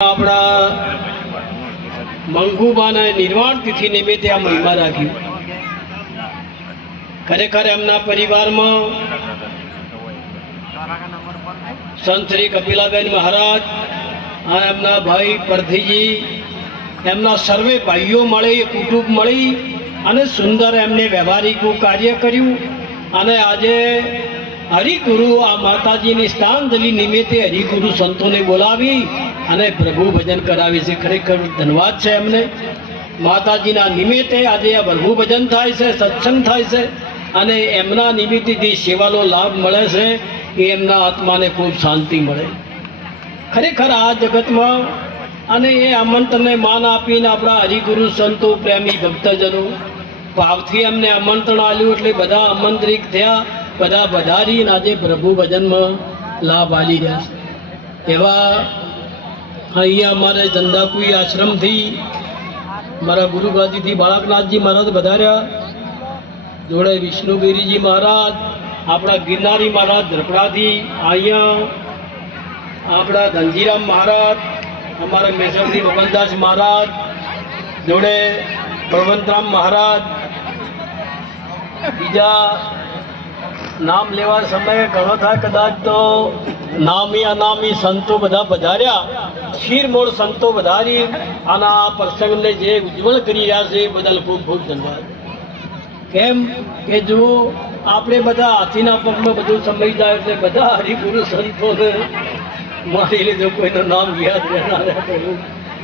આપણા મંગુબાના નિર્વાણ તિથિ નિમિત્તે આ મહિમા રાખ્યું. ખરેખર એમના પરિવારમાં સંત શ્રી કપિલાબેન મહારાજ એમના ભાઈ પરથીજી એમના સર્વે ભાઈઓ મળી, કુટુંબ મળી અને સુંદર એમને વ્યવહારિક કાર્ય કર્યું. અને આજે હરિગુરુ, આ માતાજીની સ્થાનદલી નિમિત્તે હરિગુરુ સંતોને બોલાવી અને પ્રભુ ભજન કરાવી છે. ખરેખર ધન્યવાદ છે એમને. માતાજીના નિમિત્તે આજે આ પ્રભુ ભજન થાય છે, સત્સંગ થાય છે અને એમના નિમિત્તે જે સેવાનો લાભ મળે છે એ એમના આત્માને ખૂબ શાંતિ મળે. ખરેખર આ જગતમાં અને એ આમંત્રણને માન આપીને આપણા હરિગુરુ સંતો, પ્રેમી ભક્તજનો ભાવથી એમને આમંત્રણ આપ્યું એટલે બધા આમંત્રિત થયા. બધા વધારીને આજે પ્રભુ ભજનમાં લાભ આલી રહ્યા છે. એવા અહીંયા અમારે ધંધાકુઈ આશ્રમથી મારા ગુરુગાદીથી બાળકનાથજી મહારાજ વધાર્યા જોડે વિષ્ણુગીરીજી મહારાજ, આપણા ગિરનારી મહારાજ ધરપડાથી અહીંયા, આપણા ધનજીરામ મહારાજ, અમારા મેસરથી ભગવનદાસ મહારાજ, જોડે બળવંતરામ મહારાજ, બીજા નામ લેવા સમયે ઘણો થાય કદાચ તો નામી અનામી સંતો બધા પધાર્યા શીરમોળ સંતો વધારી આના આ પ્રસંગને જે ઉજ્જવળ કરી રહ્યા છે એ બદલ ખૂબ ખૂબ ધન્યવાદ. કેમ કે જો આપણે બધા હાથીના પગમાં બધું સમય જાય એટલે બધા હરિગુરુ સંતોને મારી લીધું કોઈનું નામ યાદ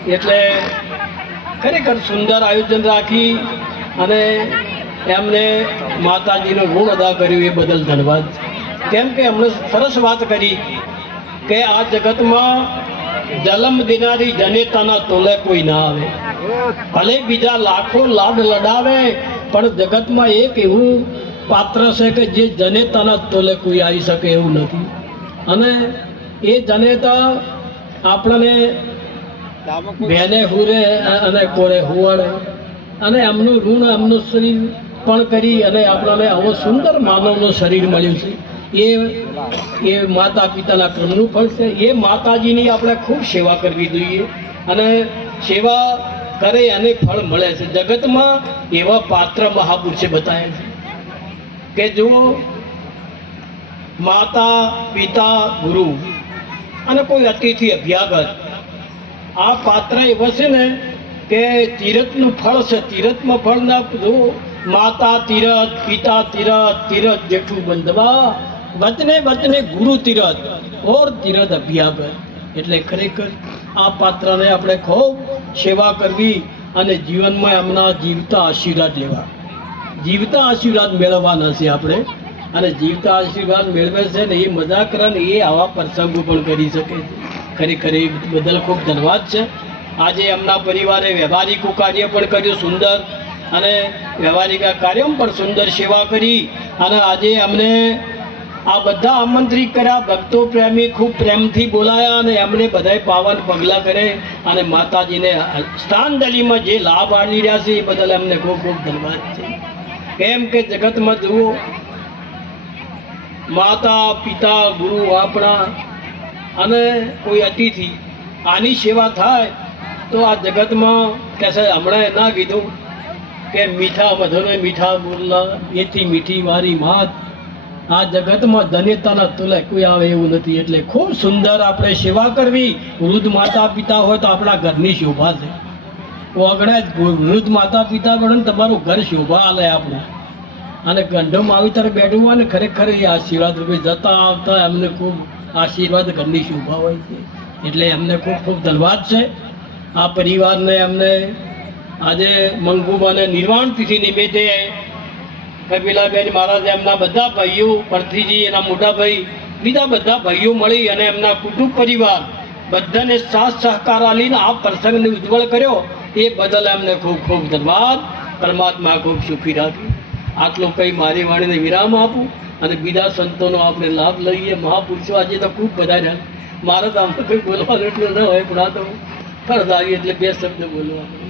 એટલે ખરેખર સુંદર આયોજન રાખી અને એમને માતાજીનો ગુણ અદા કર્યું એ બદલ ધન્યવાદ. કેમ કે એમણે સરસ વાત કરી કે આ જગતમાં જન્મ દિનારી જનેતાના તોલે કોઈ ના આવે. ભલે બીજા લાખો લાડ લડાવે, પણ જગતમાં એક એવું પાત્ર છે કે જે જનેતાના તોલે કોઈ આવી શકે એવું નથી. અને એ જનેતા આપણને બેને હુરે અને કોરે હુવાડે. અને એમનું ઋણ, એમનું શરીર પણ કરી અને આપણને આવો સુંદર માનવનું શરીર મળ્યું છે. એ એ માતા પિતાના કર્મનું ફળ છે. એ માતાજીની આપણે ખૂબ સેવા કરવી જોઈએ અને સેવા કરે અને ફળ મળે છે. જગતમાં એવા પાત્ર મહાપુરુષે બતાવે છે કે જો માતા, પિતા, ગુરુ અને કોઈ અતિથિ, અભ્યાગત આ પાત્ર એવા છે ને કે તીરથનું ફળ છે. તીરથમાં ફળ ના જો માતા તીરથ, પિતા તીરથ તીરથ જેઠું બંધવા. વતને વચને ગુરુ તીરથ, ઓર તીરથ અભ્યાગર. એટલે ખરેખર આ પાત્રને આપણે ખૂબ સેવા કરવી અને જીવનમાં એમના જીવતા આશીર્વાદ લેવા. જીવતા આશીર્વાદ મેળવવાના છે આપણે. અને જીવતા આશીર્વાદ મેળવે છે ને એ મજા કરે ને એ આવા પ્રસંગો પણ કરી શકે ખરેખર એ બદલ ખૂબ ધન્યવાદ છે. આજે એમના પરિવારે વ્યવહારિક કાર્ય પણ કર્યું, સુંદર અને વ્યવહારિકા કાર્યમાં પણ સુંદર સેવા કરી. અને આજે અમને આ બધા આમંત્રિત કર્યા, ભક્તો પ્રેમી ખૂબ પ્રેમથી બોલાયા અને એમણે બધાએ પાવન પગલાં કરે અને માતાજીને સ્થાનદલીમાં જે લાભ આણી રહ્યા છે એ બદલ અમને ખૂબ ખૂબ ધન્યવાદ છે. કેમ કે જગતમાં જુઓ, માતા, પિતા, ગુરુ આપણા અને કોઈ અતિથિ આની સેવા થાય તો આ જગતમાં કહેશે, હમણાં ના કીધું કે મીઠા મધુરે મીઠા બોલના એથી મીઠી મારી માત. આ જગતમાં ધન્યતાના તુલે કોઈ આવે એવું નથી. એટલે ખૂબ સુંદર આપણે સેવા કરવી. વૃદ્ધ માતા પિતા હોય તો આપણા ઘરની શોભા છે. ઓગણે વૃદ્ધ માતા પિતા પણ તમારું ઘર શોભા આલે આપણે. અને ગંઢોમાં આવી ત્યારે બેઠું હોય ને ખરેખર એ આશીર્વાદ રૂપે જતા આવતા એમને ખૂબ આશીર્વાદ ઘરની શોભા હોય છે. એટલે એમને ખૂબ ખૂબ ધન્યવાદ છે. આ પરિવારને એમને આજે મંગુબાને નિર્વાણ તિથિ નિમિત્તે કપિલાબેન મહારાજ એમના બધા ભાઈઓ પરથીજી એના મોટા ભાઈ, બીજા બધા ભાઈઓ મળી અને એમના કુટુંબ પરિવાર બધાને સાથ સહકાર આલીને આ પ્રસંગને ઉજ્જવળ કર્યો. એ બદલ એમને ખૂબ ખૂબ ધન્યવાદ. પરમાત્મા ખૂબ સુખી રાખી. આટલું કંઈ મારી વાણીને વિરામ આપું અને બીજા સંતોનો આપણે લાભ લઈએ. મહાપુરુષો આજે તો ખૂબ બધા રહ્યા. મારે તો આમાં કંઈ બોલવાનું એટલું ન હોય, પણ આ તો ફરદારી એટલે બે શબ્દ બોલવા.